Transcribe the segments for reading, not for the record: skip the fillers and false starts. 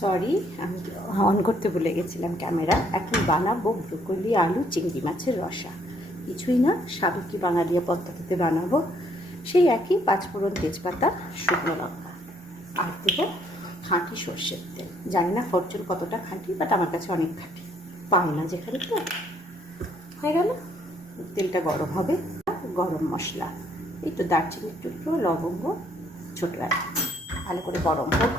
Sorry, আমি on করতে ভুলে গেছিলাম ক্যামেরা। এখন বানাবো ব্রোকলি আলু চিংড়ি মাছের রসা। কিছুই না, সাবেকি বাঙালিয়া পদ্ধতিতে বানাবো। সেই একই পাঁচফোড়ন, তেজপাতা, শুকনো লঙ্কা আর দেবো খাঁটি সর্ষের তেল। জানি না ফরচুন কতটা খাঁটি, বাট আমার কাছে অনেক খাঁটি। পাও না যেখানে, তো হয়ে গেল। তেলটা গরম হবে। গরম মশলা, এই তো দারচিনির টুকরো, লবঙ্গ, ছোটো এক, ভালো করে গরম হোক।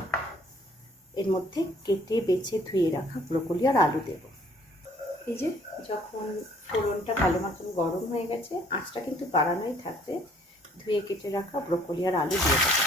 এর মধ্যে কেটে বেছে ধুয়ে রাখা ব্রোকলি আর আলু দেব। এই যে যখন ফোড়নটা ভালো মতন গরম হয়ে গেছে, আঁচটা কিন্তু বাড়ানোই থাকবে। ধুয়ে কেটে রাখা ব্রোকলি আর আলু দিয়ে দেবো।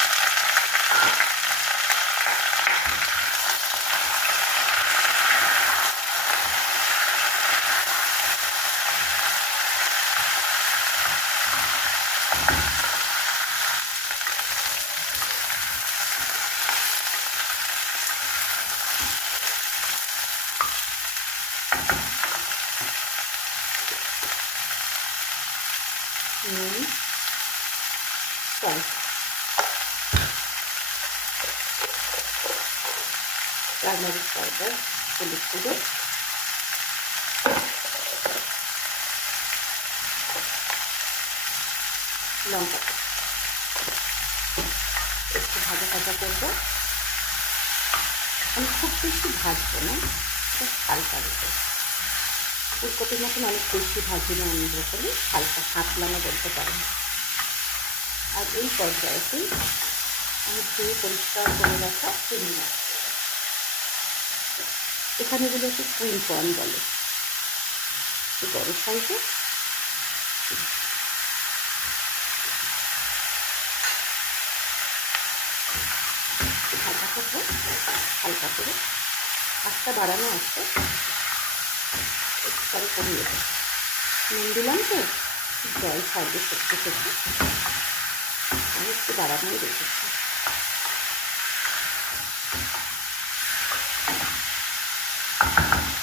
নুন, সল্ট, টারমারিক পাউডার, হলুদ গুঁড়ো, লঙ্কা, একটু ভাজা ভাজা করবো। আমি খুব বেশি ভাজবো না, হালকা দেবো। ফুলকপির মতন অনেক বেশি ভাজি না আমি ব্রোকলি, হালকা হাতলানো বলতে পারেন। আর এই পর্যায়েতেই আমি ধুয়ে পরিষ্কার করে রাখা চিংড়ি মাছ, এখানে এগুলোকে কুইন কর্ন বলে, বড় সাইজে। ভাজা করবো হালকা করে, আঁচটা বাড়ানো আছে, একটু কমিয়ে দেবো। নুন দিলাম তো, জল ছাড়বে সত্যি থেকে, আমি একটু বাড়ানোই রেখেছি।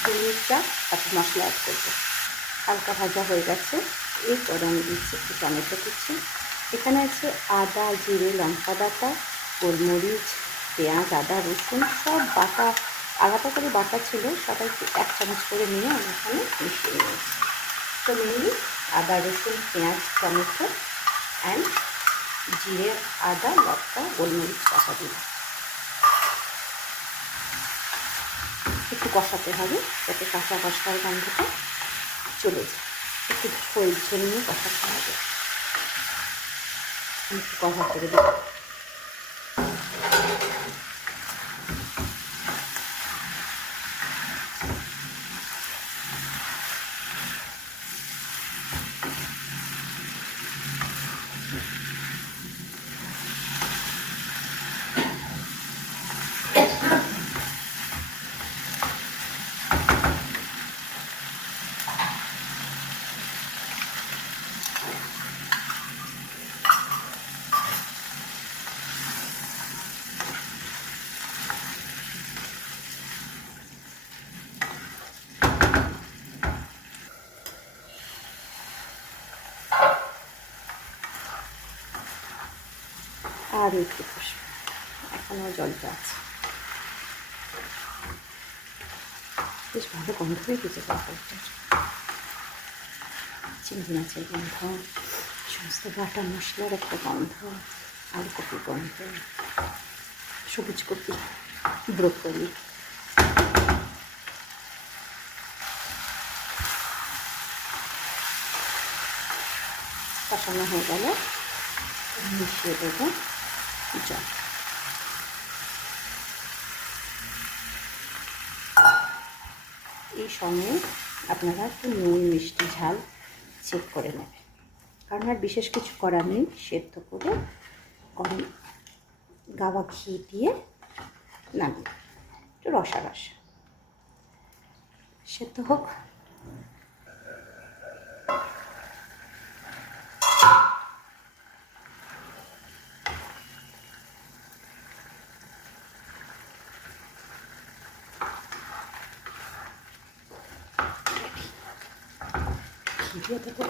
মিনিটটা তারপর মশলা অ্যাড করবো। হালকা ভাজা হয়ে গেছে, এরপরে আমি দিচ্ছি একটু টমেটো কুচি। এখানে আছে আদা, জিরে, লঙ্কা বাটা, গোলমরিচ, পেঁয়াজ, আদা, রসুন সব বাটা, আলাদা করে বাটা ছিল, সবাইকে 1 চামচ করে নিয়ে আমি এখানে মিশিয়ে নিয়েছি। তো মেনলি আদা, রসুন, পেঁয়াজ, টমেটো অ্যান্ড জিরে, আদা, লঙ্কা, গোলমরিচ বাটা দিলাম। একটু কষাতে হবে যাতে কাঁচা মশলার গন্ধটা চলে যায়, একটু খোল জন্য কষাতে হবে। একটু কভার করে দেবো। আর একটু কষবো, এখনও জলটা আছে। বেশ ভালো গন্ধ হয়ে গেছে তরকারিটার, চিংড়ি মাছের গন্ধ, সমস্ত বাটা মশলার একটা গন্ধ, আলু কপির গন্ধ, সবুজ কপি, ব্রোকলি। কষানো হয়ে গেল, মিশিয়ে দেবো জল। এই সময়ে আপনারা একটু নুন, মিষ্টি, ঝাল চেক করে নেবেন, কারণ আর বিশেষ কিছু করার নেই। সেদ্ধ করে গরম গাওয়া ঘি দিয়ে নামিয়ে একটু রসা রসা সেদ্ধ হোক। ঘি দিয়ে দেবো।